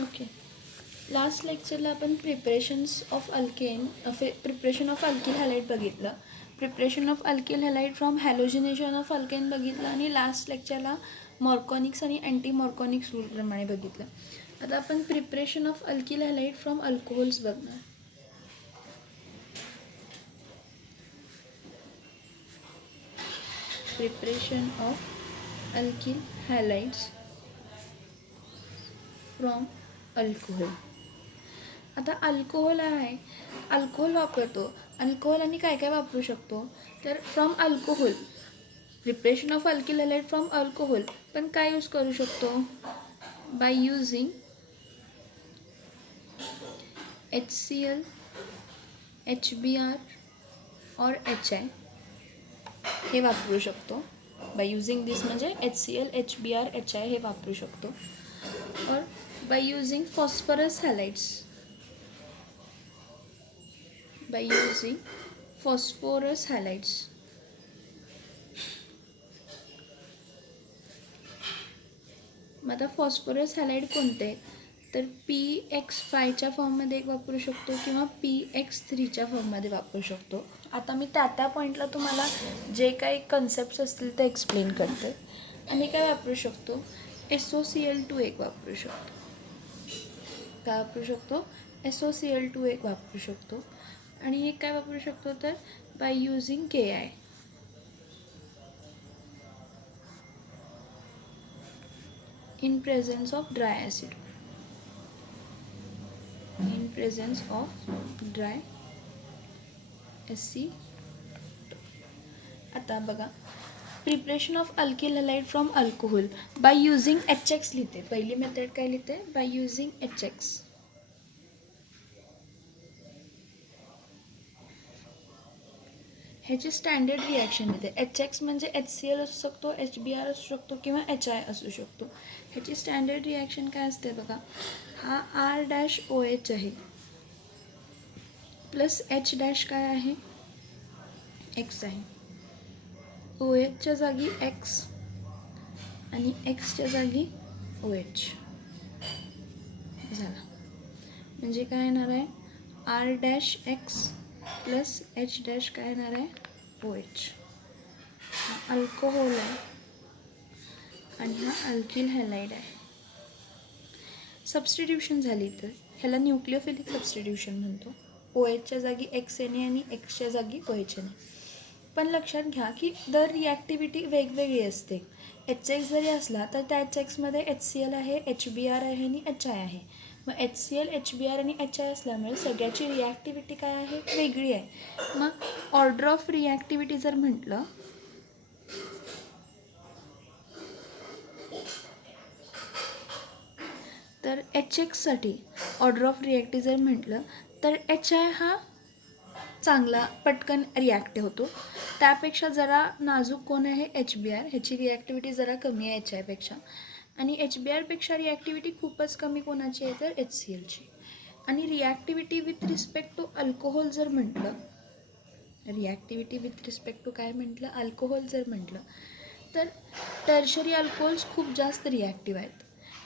Okay. Last लेक्चरला आपण preparation of alkyl halide बघितलं. Preparation of alkyl halide from halogenation of alkane बघितलं आणि लास्ट लेक्चरला मॉर्कॉनिक्स आणि अँटी मॉर्कॉनिक्स रूलप्रमाणे बघितलं. आता आपण preparation of alkyl halide from alcohols बघणार. Preparation of alkyl halides from alcohol. आता अल्कोहोल आहे, अल्कोहोल वापरतो. अल्कोहोल आणि काय काय वापरू शकतो तर from alcohol, preparation of alkyl halide from alcohol पण काय यूज करू शकतो बाय यूजिंग HCl, HBr और HI हे वापरू शकतो. बाय यूजिंग दिस म्हणजे HCl, HBr, HI हे वापरू शकतो. और by using phosphorus halides, by using phosphorus halides. मग आता फॉस्फरस हॅलाइड कोणते तर PX5च्या फॉर्ममध्ये एक वापरू शकतो किंवा PX3च्या फॉर्ममध्ये वापरू शकतो. आता मी त्या पॉईंटला तुम्हाला जे काही कन्सेप्ट्स असतील ते एक्सप्लेन करते. आणि काय वापरू शकतो SOCl2 एक वापरू शकतो. काय वापरू शकतो SOCl2 एक वापरू शकतो. आणि एक काय वापरू शकतो तर by using KI. In presence of dry acid, in presence of dry acid. आता बघा preparation of alkyl halide from alcohol by using HX लिहिते. पहिली मेथड काय लिहिते बाय यूजिंग HX. ह्याची स्टँडर्ड रिॲक्शन येते. HX म्हणजे HCl असू शकतो, HBr असू शकतो किंवा HI असू शकतो. ह्याची स्टँडर्ड रिॲक्शन काय असते बघा, हा R-OH आहे प्लस H- काय आहे X आहे. OHच्या जागी X आणि Xच्या जागी OH झाला. म्हणजे काय येणार आहे R-X प्लस H- काय येणार आहे OH. हा अल्कोहोल आहे आणि हा अल्किल हॅलाइड आहे. सबस्टिट्यूशन झाली तर ह्याला न्यूक्लियोफिलिक सबस्टिट्यूशन म्हणतो. OHच्या जागी X येणे आणि Xच्या जागी OH येणे. पण लक्षात घ्या की दर रिॲक्टिव्हिटी वेगवेगळी असते. HX जरी असला तर त्या HXमध्ये HCl आहे, HBr आहे आणि HI आहे. मग HCl, HBr आणि HI असल्यामुळे सगळ्याची रिॲक्टिव्हिटी काय आहे वेगळी आहे. मग ऑर्डर ऑफ रिॲक्टिव्हिटी जर म्हटलं तर HXसाठी ऑर्डर ऑफ रिॲक्टिव्ह जर म्हटलं तर HI हा चांगला पटकन रिॲक्ट होतो. त्यापेक्षा जरा नाजूक कोण आहे HBr. ह्याची रिॲक्टिव्हिटी जरा कमी आहे HIपेक्षा. आणि HBrपेक्षा रिॲक्टिव्हिटी खूपच कमी कोणाची आहे तर HClची. आणि रिॲक्टिव्हिटी विथ रिस्पेक्ट टू अल्कोहोल जर म्हटलं, रिॲक्टिव्हिटी विथ रिस्पेक्ट टू काय म्हटलं अल्कोहोल जर म्हटलं तर टर्शरी अल्कोहोल्स खूप जास्त रिॲक्टिव्ह आहेत.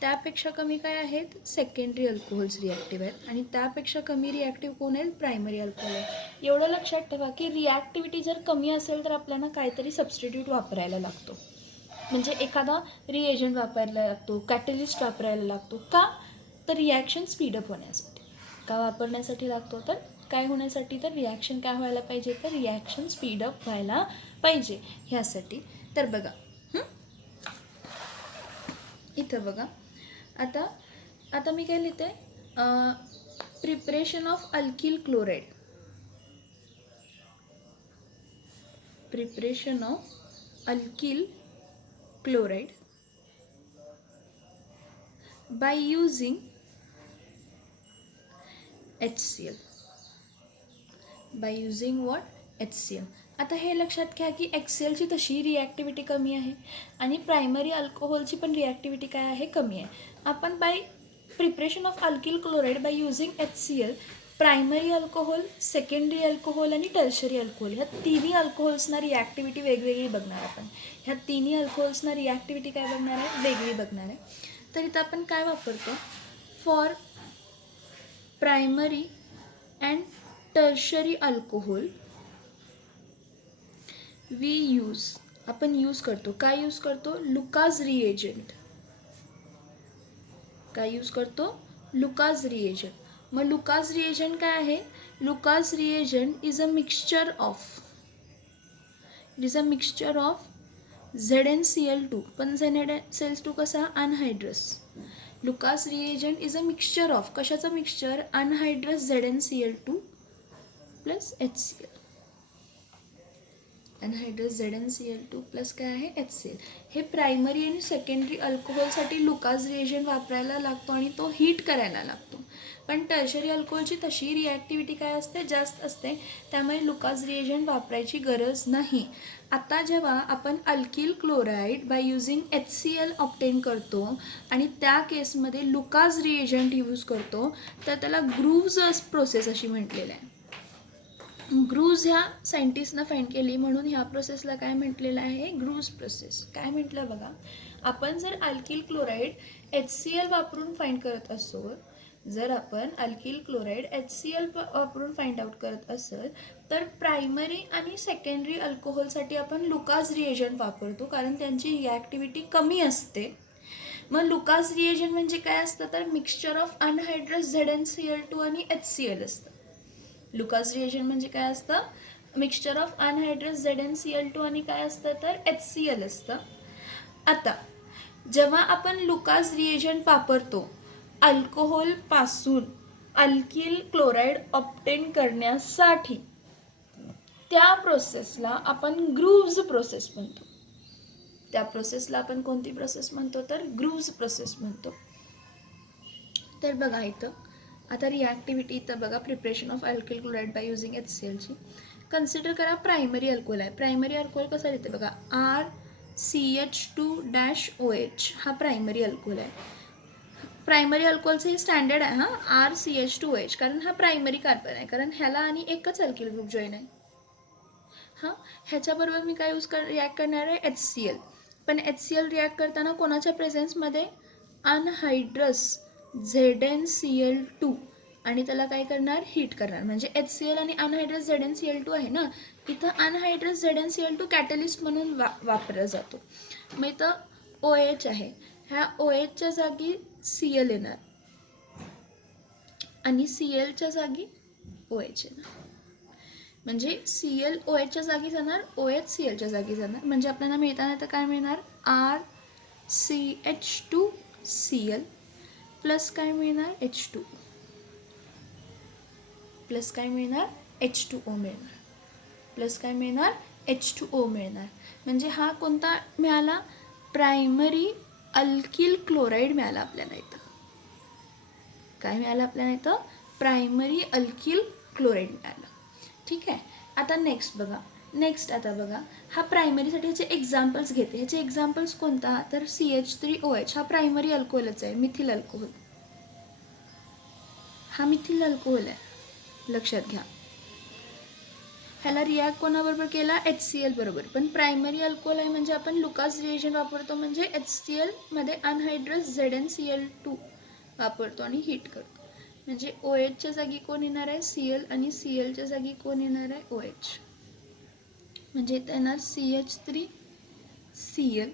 त्यापेक्षा कमी काय आहेत सेकंडरी अल्कोहोल्स रिॲक्टिव्ह आहेत. आणि त्यापेक्षा कमी रिॲक्टिव्ह कोण आहेत प्रायमरी अल्कोहोल आहे. एवढं लक्षात ठेवा की रिॲक्टिव्हिटी जर कमी असेल तर आपल्याला काहीतरी सबस्टिट्यूट वापरायला लागतो. म्हणजे एखादा रिएजंट वापरायला लागतो, कॅटलिस्ट वापरायला लागतो. का तर रिॲक्शन स्पीडअप होण्यासाठी. का वापरण्यासाठी लागतो तर काय होण्यासाठी तर रिॲक्शन काय व्हायला पाहिजे तर रिॲक्शन स्पीडअप व्हायला पाहिजे ह्यासाठी. तर बघा इथं बघा आता मी काय लिहिते preparation of alkyl chloride, preparation of alkyl chloride by using HCl, by using what HCl. आता हे लक्षात घ्या की HClची तशी रिॲक्टिव्हिटी कमी आहे आणि प्रायमरी अल्कोहोलची पण रिॲक्टिव्हिटी काय आहे कमी आहे. आपण by preparation of alkyl chloride by using HCl primary alcohol, secondary alcohol आणि टर्शरी अल्कोहोल ह्या तिन्ही अल्कोहोल्सना रिॲक्टिव्हिटी वेगवेगळी बघणार आपण. ह्या तिन्ही अल्कोहोल्सना रिॲक्टिव्हिटी काय बघणार आहे वेगळी बघणार आहे. तर इथं आपण काय वापरतो for primary and tertiary alcohol we use, आपण यूज करतो, काय यूज करतो? Lucas reagent. काय यूज करतो? Lucas reagent. मग लुकास रिएजंट काय आहे? Lucas reagent is a mixture of, it is a mixture of ZnCl2. पण ZnCl2 कसा? Anhydrous. Lucas reagent is a mixture of, कशाचं mixture? Anhydrous ZnCl2 plus HCl. Anhydrous ZnCl2 plus काय आहे? HCl. हे primary आणि secondary अल्कोहोलसाठी Lucas reagent वापरायला लागतो आणि तो हीट करायला लागतो. पण टर्शरी अल्कोहोलची तशी रिॲक्टिव्हिटी काय असते? जास्त असते, त्यामुळे लुकास रिएजंट वापरायची गरज नाही. आता जेव्हा आपण alkyl chloride by using HCl obtain करतो आणि त्या केसमध्ये लुकास रिएजंट यूज करतो, तर त्याला ग्रूव्हज प्रोसेस अशी म्हटलेलं आहे. ग्रूव्ज ह्या सायंटिस्टनं फाइंड केली, म्हणून ह्या प्रोसेसला काय म्हटलेलं आहे? ग्रूव्ज प्रोसेस. काय म्हटलं बघा, आपण जर अल्किल क्लोराईड HCl वापरून फाइंड करत असो, जर आपण अल्किल क्लोराईड HCl वापरून फाइंड आउट करत असेल, तर प्रायमरी आणि सेकंडरी अल्कोहोलसाठी आपण लुकास रिएजंट वापरतो, कारण त्यांची रिॲक्टिव्हिटी कमी असते. मग लुकास रिएजंट म्हणजे काय असतं? तर मिक्सचर ऑफ अनहायड्रस ZnCl2 आणि HCl असतं. लुकास रिएजंट म्हणजे काय असतं? मिक्सचर ऑफ अनहायड्रस ZnCl2 आणि काय असतं? तर HCl असतं. आता जेव्हा आपण लुकास रिएजंट वापरतो अल्कोहोलपासून अल्किल क्लोराईड ऑप्टेन करण्यासाठी, त्या प्रोसेसला आपण ग्रूव्ज प्रोसेस म्हणतो. त्या प्रोसेसला आपण कोणती प्रोसेस म्हणतो? तर ग्रूव्ज प्रोसेस म्हणतो. तर बघा इथं आता रिॲक्टिव्हिटी इथं बघा, preparation of alkyl chloride by using HClची. कन्सिडर करा प्रायमरी अल्कोहोल आहे. प्रायमरी अल्कोहोल कसा लिहिते बघा, RCH2-OH हा प्रायमरी अल्कोहोल आहे. प्रायमरी अल्कोहोलचं हे स्टँडर्ड आहे हां, RCH2OH, कारण हा प्रायमरी कार्बन आहे, कारण ह्याला आणि एकच अल्किल ग्रुप जॉईन आहे. हां, ह्याच्याबरोबर मी काय रिॲक्ट करणार आहे? HCl. पण HCl रिॲक्ट करताना कोणाच्या प्रेझेन्समध्ये? अनहायड्रस ZnCl2, आणि त्याला काय करणार? हीट करणार. म्हणजे HCl आणि अनहायड्रस ZnCl2 आहे ना, इथं अनहायड्रस ZnCl2 कॅटलिस्ट म्हणून वापरला जातो. मग इथं OH आहे, ह्या OHच्या जागी Cl येणार आणि Clच्या जागी OH येणार. म्हणजे Cl OHच्या जागी जाणार, OH Clच्या जागी जाणार. म्हणजे आपल्याला मिळताना तर काय मिळणार? RCH2Cl प्लस काय मिळणार? H2 प्लस काय मिळणार? H2O मिळणार. प्लस काय मिळणार? H2O मिळणार. म्हणजे हा कोणता मिळाला? प्रायमरी अल्किल क्लोराईड मिळाला आपल्याला इथं. काय मिळालं आपल्याला इथं? प्रायमरी अल्किल क्लोराईड मिळालं. ठीक आहे. आता नेक्स्ट बघा, आता बघा, हा प्रायमरीसाठी ह्याचे एक्झाम्पल्स घेते. ह्याचे एक्झाम्पल्स कोणता? तर CH3OH हा प्रायमरी अल्कोहोलच आहे, मिथिल अल्कोहोल. हा मिथिल अल्कोहोल आहे, लक्षात घ्या. ह्याला रिॲक्ट कोणाबरोबर केला? HCl बरोबर. पण प्रायमरी अल्कोहोल आहे म्हणजे आपण लुकास रिएजंट वापरतो, म्हणजे HCl मध्ये अनहायड्रस ZnCl2 वापरतो आणि हीट करतो. म्हणजे OHच्या जागी कोण येणार आहे? Cl, आणि Clच्या जागी कोण येणार आहे? OH. म्हणजे इथं येणार CH3Cl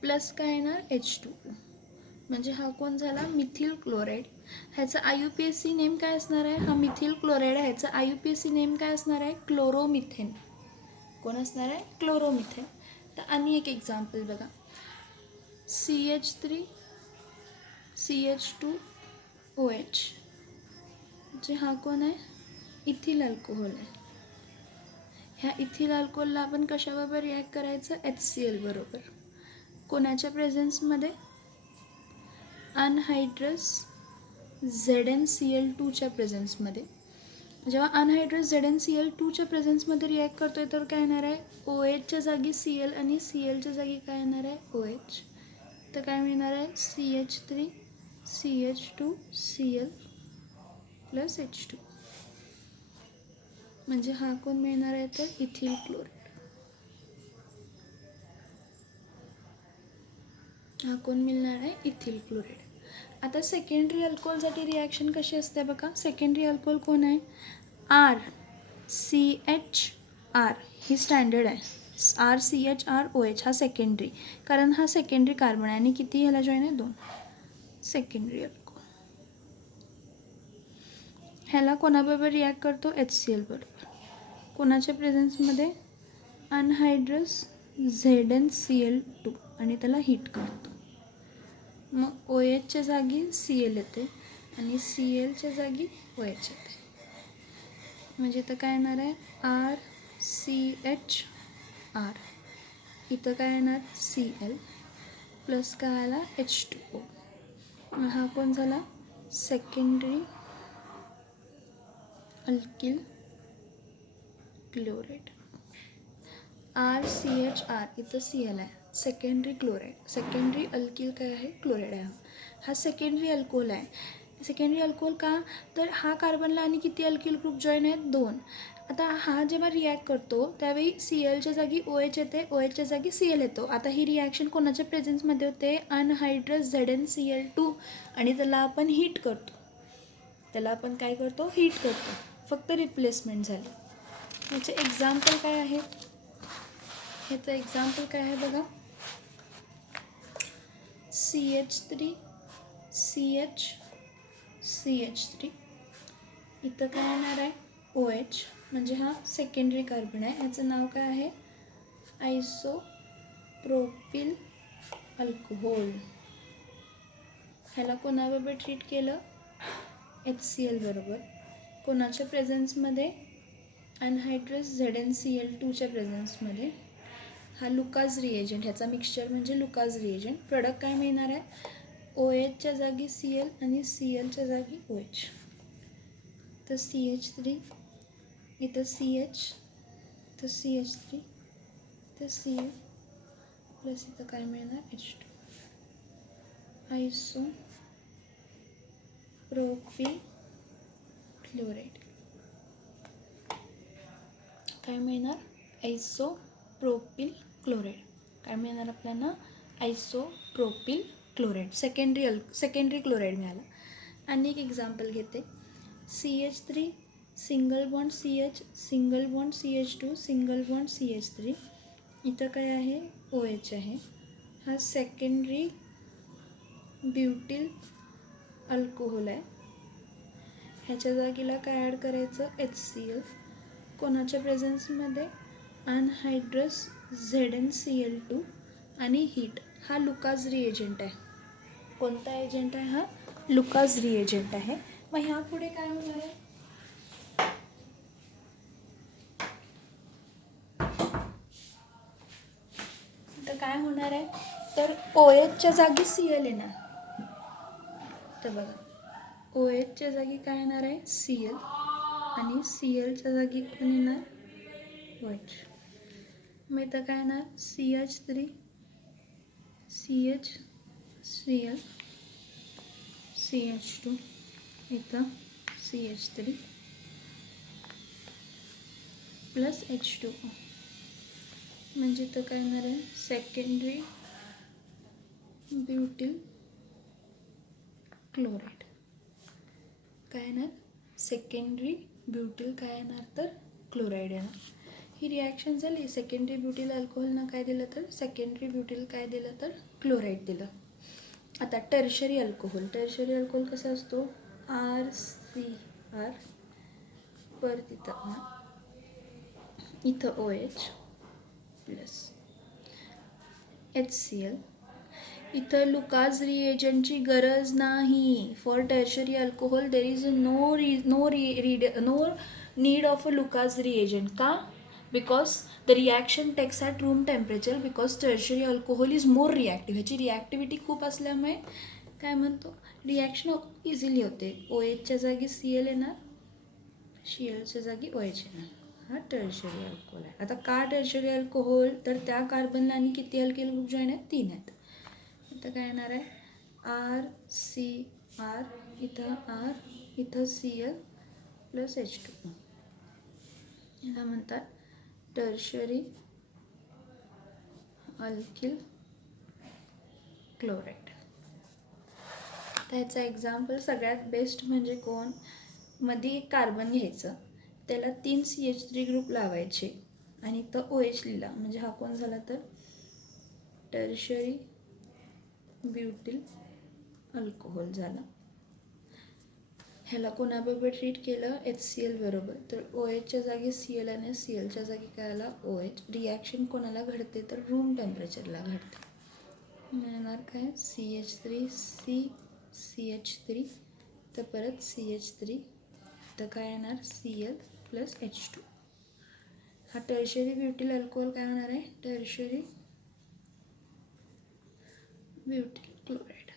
प्लस काय येणार? H2O. म्हणजे हा कोण झाला? Methyl chloride. ह्याचा IUPAC नेम काय असणार आहे? हा मिथिल क्लोराईड आहे, ह्याचा IUPAC नेम काय असणार आहे? क्लोरोमिथेन. कोण असणार आहे? क्लोरोमिथेन. तर आणि एक एक्झाम्पल बघा, CH3CH2OH, जे हा कोण आहे? इथिल अल्कोहोल आहे. ह्या इथिल अल्कोहोलला आपण कशाबरोबर रिॲक्ट करायचं? HCl बरोबर. कोणाच्या प्रेझेन्समध्ये? अनहायड्रस ZnCl2च्या प्रेझेन्समध्ये. जेव्हा अनहायड्रस ZnCl2च्या प्रेझेन्समध्ये रिॲक्ट करतोय तर काय येणार आहे? OHच्या जागी Cl आणि Clच्या जागी काय येणार आहे? OH. तर काय मिळणार आहे? CH3CH2Cl plus H2. म्हणजे हा कोण मिळणार आहे? तर इथिल क्लोराईड. हा कोण मिळणार आहे? Ethyl chloride. आता सेकंडरी अल्कोहोलसाठी रिॲक्शन कशी असते बघा. सेकंडरी अल्कोहोल कोण आहे, RCHR ही स्टँडर्ड आहे. RCHROH हा सेकंडरी, कारण हा सेकंडरी कार्बन आहे आणि किती ह्याला जॉईन आहे, 2. सेकंडरी अल्कोहोल ह्याला कोणाबरोबर रिॲक्ट करतो, HCl बरोबर. कोणाच्या प्रेझेन्समध्ये, अनहायड्रस ZnCl2 आणि त्याला हीट करतो. मग OHच्या जागी Cl येते आणि Clच्या जागी OH येते. म्हणजे इथं काय येणार आहे, RCHR. इथं काय येणार, Cl प्लस काय आला, H2O. मग हा कोण झाला, सेकंडरी अल्किल क्लोराईड. RCHR इथं Cl आहे, सेकंडरी क्लोराईड. सेकंडरी अल्किल काय आहे, क्लोराईड आहे. हा सेकंडरी अल्कोहोल आहे. सेकंडरी अल्कोहोल का, तर हा कार्बनला आणि किती अल्किल ग्रुप जॉईन आहेत, 2. आता हा जेव्हा रिॲक्ट करतो त्यावेळी Clच्या जागी OH येते, OHच्या जागी Cl येतो. आता ही रिॲक्शन कोणाच्या प्रेझेन्समध्ये होते, अनहायड्रस ZnCl2 आणि त्याला आपण हीट करतो. त्याला आपण काय करतो, हीट करतो. फक्त रिप्लेसमेंट झाली. याचे एक्झाम्पल काय आहेत, ह्याचं एक्झाम्पल काय आहे बघा. CH3 CH CH3. इथं काय येणार आहे, OH म्हणजे हा सेकंडरी कार्बन आहे. ह्याचं नाव काय आहे, आयसोप्रोपिल अल्कोहोल. ह्याला कोणाबरोबर ट्रीट केलं, HCl बरोबर. कोणाच्या प्रेझेन्समध्ये, अनहायड्रस ZnCl2च्या प्रेझेन्समध्ये. हा लुकाज रिएजंट, ह्याचा मिक्सचर म्हणजे लुकाज रिएजंट. प्रोडक्ट काय मिळणार आहे, OHच्या जागी Cl आणि Clच्या जागी OH. तर CH3 इथं CH, तर CH3, तर Cl प्लस इथं काय मिळणार, H2. Isopropyl chloride. काय मिळणार, आयसोप्रोपिल क्लोराईड. काय मिळणार आपल्याला, आयसोप्रोपिल क्लोराईड. सेकंडरी क्लोराईड मिळाला. आणि एक एक्झाम्पल घेते. CH3 single bond CH, single bond CH2, single bond CH3. इथं काय आहे, OH आहे. हा सेकंडरी ब्युटिल अल्कोहोल आहे. ह्याच्या जागीला काय ॲड करायचं, HCl. कोणाच्या प्रेझेन्समध्ये, अनहायड्रस ZnCl2 आणि हीट. हा लुकाज रिएजंट आहे. कोणता एजंट आहे, हा लुकाज रिएजंट आहे. मग ह्या पुढे काय होणार आहे, तर काय होणार आहे, तर OHच्या जागी Cl येणार. तर बघा, OHच्या जागी काय येणार आहे, Cl आणि Clच्या जागी कोण येणार, OH. मग इथं काय येणार, CH3 CH Cl, CH2 इथं CH3 प्लस H2O. म्हणजे इथं काय येणार आहे, सेकंडरी ब्युटिल क्लोराईड. काय येणार, सेकंडरी ब्युटिल काय येणार, तर क्लोराईड येणार. ही रिॲक्शन झाली. सेकंडरी ब्युटिल अल्कोहोलनं काय दिलं, तर सेकंडरी ब्युटिल काय दिलं, तर क्लोराईड दिलं. आता टर्शरी अल्कोहोल. टर्शरी अल्कोहोल कसा असतो, RCR परत इथं OH प्लस HCl. इथं लुकाज रिएजंटची गरज नाही. For tertiary alcohol there is no need of a Lucas reagent. का, because the reaction takes at room temperature, because tertiary alcohol is more reactive. ह्याची रिॲक्टिव्हिटी खूप असल्यामुळे काय म्हणतो, रिॲक्शन इझिली होते. OHच्या जागी Cl येणार, Clच्या जागी OH येणार. हा टर्शरी अल्कोहोल आहे. आता का टर्शरी अल्कोहोल, तर त्या कार्बनला आणि किती अल्किल ग्रुप जॉईन आहेत, 3 आहेत. इथं काय येणार आहे, RCR, इथं R, इथं Cl प्लस H2O. याला म्हणतात टर्शरी अल्किल क्लोराईड. त्याचा एक्झाम्पल सगळ्यात बेस्ट म्हणजे कोण, मध्ये एक कार्बन घ्यायचं, त्याला 3 CH3 ग्रुप लावायचे आणि तो OH लिहिला, म्हणजे हा कोण झाला तर टर्शरी ब्युटिल अल्कोहोल झाला. ह्याला कोणाबरोबर ट्रीट केलं, HCl बरोबर, तर OHच्या जागी Cl आणि Clच्या जागी काय आला OH. रिॲक्शन कोणाला घडते तर रूम टेम्परेचरला घडते. मिळणार काय CH3 CH3 तर परत CH3 तर काय येणार Cl प्लस H2. हा टर्शरी ब्युटिल अल्कोहोल काय होणार आहे, tertiary butyl chloride.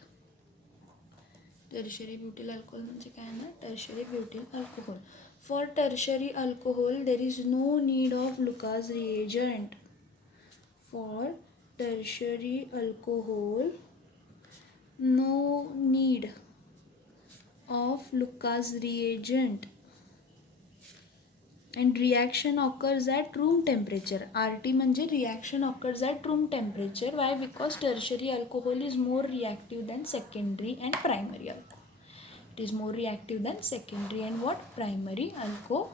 Tertiary butyl alcohol म्हणजे काय ना, tertiary butyl alcohol. For tertiary alcohol there is no need of Lucas reagent. For tertiary alcohol no need of Lucas reagent and reaction occurs at room temperature. RT म्हणजे reaction occurs at room temperature. Why? Because tertiary alcohol is more reactive than secondary and primary alcohol. It is more reactive than secondary and what, primary alcohol.